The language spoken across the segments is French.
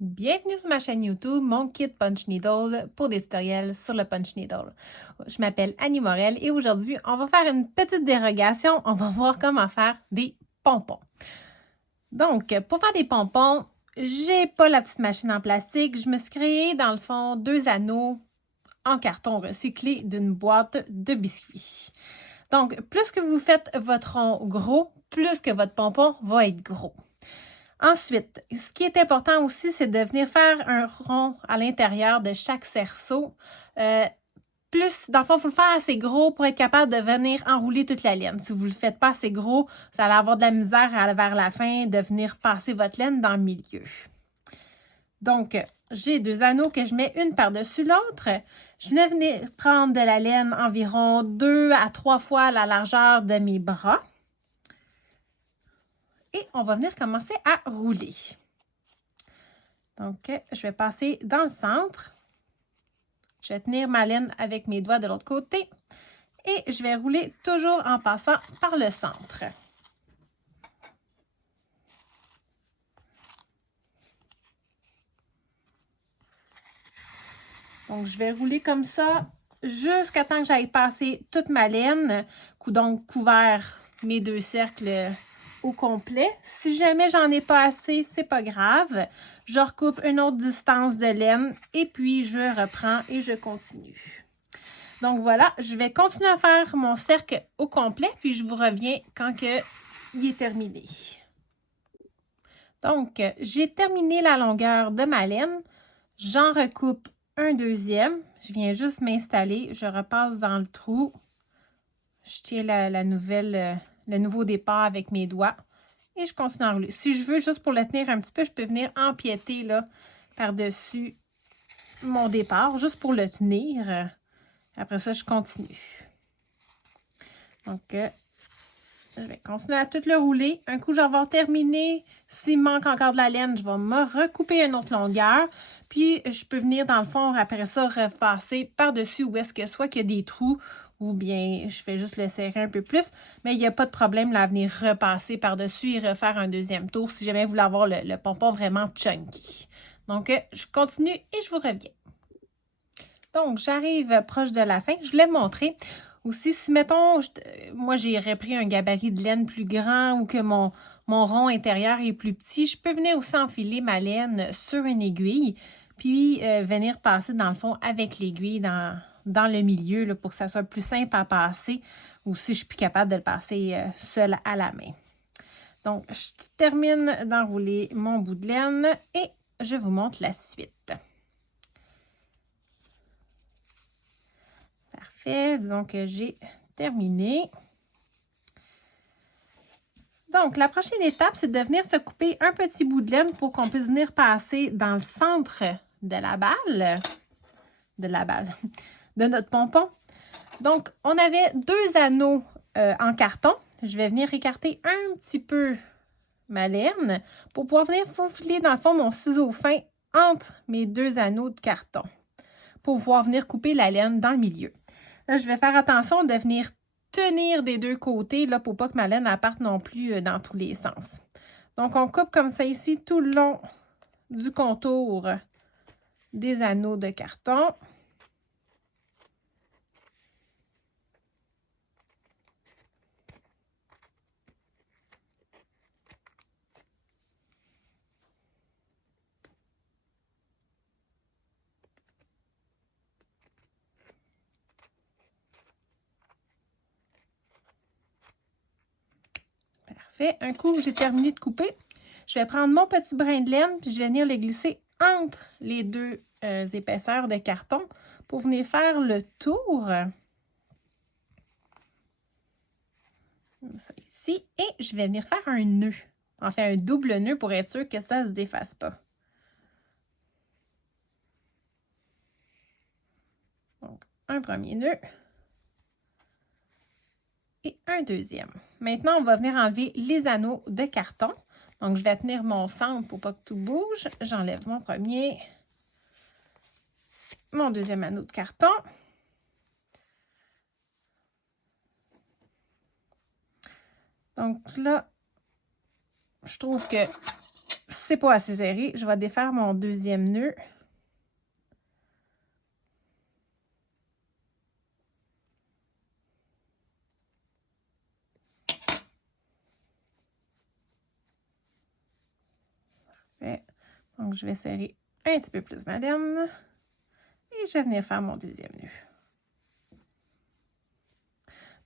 Bienvenue sur ma chaîne YouTube, mon kit Punch Needle pour des tutoriels sur le Punch Needle. Je m'appelle Annie Morel et aujourd'hui, on va faire une petite dérogation. On va voir comment faire des pompons. Donc, pour faire des pompons, j'ai pas la petite machine en plastique. Je me suis créé, dans le fond, 2 anneaux en carton recyclé d'une boîte de biscuits. Donc, plus que vous faites votre rond gros, plus que votre pompon va être gros. Ensuite, ce qui est important aussi, c'est de venir faire un rond à l'intérieur de chaque cerceau. Dans le fond, il faut le faire assez gros pour être capable de venir enrouler toute la laine. Si vous ne le faites pas assez gros, vous allez avoir de la misère vers la fin de venir passer votre laine dans le milieu. Donc, j'ai 2 anneaux que je mets une par-dessus l'autre. Je vais venir prendre de la laine environ 2 à 3 fois la largeur de mes bras. Et on va venir commencer à rouler. Donc, je vais passer dans le centre. Je vais tenir ma laine avec mes doigts de l'autre côté. Et je vais rouler toujours en passant par le centre. Donc, je vais rouler comme ça jusqu'à temps que j'aille passer toute ma laine, donc couvert mes 2 cercles au complet. Si jamais j'en ai pas assez, c'est pas grave. Je recoupe une autre distance de laine et puis je reprends et je continue. Donc voilà, je vais continuer à faire mon cercle au complet, puis je vous reviens quand il est terminé. Donc, j'ai terminé la longueur de ma laine. J'en recoupe un deuxième. Je viens juste m'installer. Je repasse dans le trou. Je tiens le nouveau départ avec mes doigts. Et je continue à rouler. Si je veux, juste pour le tenir un petit peu, je peux venir empiéter là, par-dessus mon départ, juste pour le tenir. Après ça, je continue. Donc, je vais continuer à tout le rouler. Un coup, je vais avoir terminé. S'il manque encore de la laine, je vais me recouper une autre longueur. Puis, je peux venir dans le fond, après ça, repasser par-dessus où est-ce que soit qu'il y a des trous ou bien je fais juste le serrer un peu plus. Mais il n'y a pas de problème là, à venir repasser par-dessus et refaire un deuxième tour si jamais vous voulez avoir le pompon vraiment chunky. Donc, je continue et je vous reviens. Donc, j'arrive proche de la fin. Je voulais montrer aussi, si mettons, moi j'aurais pris un gabarit de laine plus grand ou que mon rond intérieur est plus petit, je peux venir aussi enfiler ma laine sur une aiguille, puis venir passer dans le fond avec l'aiguille dans le milieu là, pour que ça soit plus simple à passer ou si je suis plus capable de le passer seule à la main. Donc, je termine d'enrouler mon bout de laine et je vous montre la suite. Parfait, disons que j'ai terminé. Donc, la prochaine étape, c'est de venir se couper un petit bout de laine pour qu'on puisse venir passer dans le centre de la balle, de notre pompon. Donc, on avait 2 anneaux en carton. Je vais venir écarter un petit peu ma laine pour pouvoir venir faufiler dans le fond mon ciseau fin entre mes 2 anneaux de carton pour pouvoir venir couper la laine dans le milieu. Là, je vais faire attention de venir tenir des 2 côtés là, pour pas que ma laine parte non plus dans tous les sens. Donc, on coupe comme ça ici tout le long du contour des anneaux de carton. Parfait. Un coup, j'ai terminé de couper. Je vais prendre mon petit brin de laine puis je vais venir le glisser entre les 2 épaisseurs de carton pour venir faire le tour. Comme ça ici. Et je vais venir faire un nœud. Enfin, un double nœud pour être sûr que ça ne se défasse pas. Donc, un premier nœud. Et un deuxième. Maintenant, on va venir enlever les anneaux de carton. Donc, je vais tenir mon centre pour pas que tout bouge. J'enlève mon premier. Mon deuxième anneau de carton. Donc là, je trouve que c'est pas assez serré, je vais défaire mon deuxième nœud. Parfait. Donc, je vais serrer un petit peu plus ma laine. Et je vais venir faire mon deuxième nœud.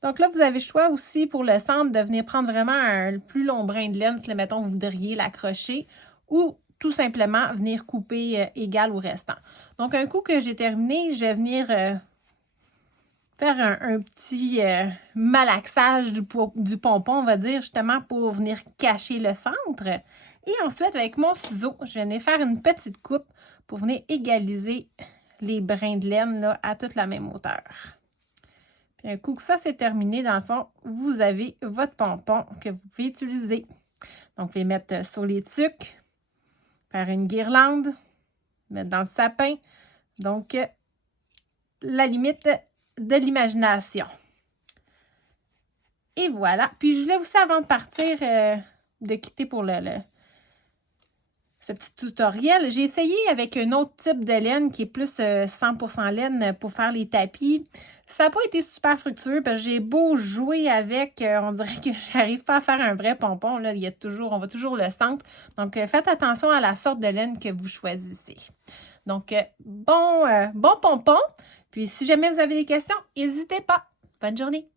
Donc là, vous avez le choix aussi pour le centre de venir prendre vraiment un plus long brin de laine, si, mettons, vous voudriez l'accrocher, ou tout simplement venir couper égal au restant. Donc, un coup que j'ai terminé, je vais venir faire un petit malaxage du pompon, on va dire, justement pour venir cacher le centre. Et ensuite, avec mon ciseau, je vais venir faire une petite coupe pour venir égaliser les brins de laine là, à toute la même hauteur. Puis un coup que ça c'est terminé, dans le fond, vous avez votre pompon que vous pouvez utiliser. Donc, vous pouvez mettre sur les tuques, faire une guirlande, mettre dans le sapin. Donc, la limite de l'imagination. Et voilà. Puis, je voulais aussi, avant de partir, de quitter pour ce petit tutoriel, j'ai essayé avec un autre type de laine qui est plus 100% laine pour faire les tapis. Ça n'a pas été super fructueux parce que j'ai beau jouer avec, on dirait que j'arrive pas à faire un vrai pompon. Là, on va toujours le centre. Donc, faites attention à la sorte de laine que vous choisissez. Donc, bon pompon. Puis, si jamais vous avez des questions, n'hésitez pas. Bonne journée!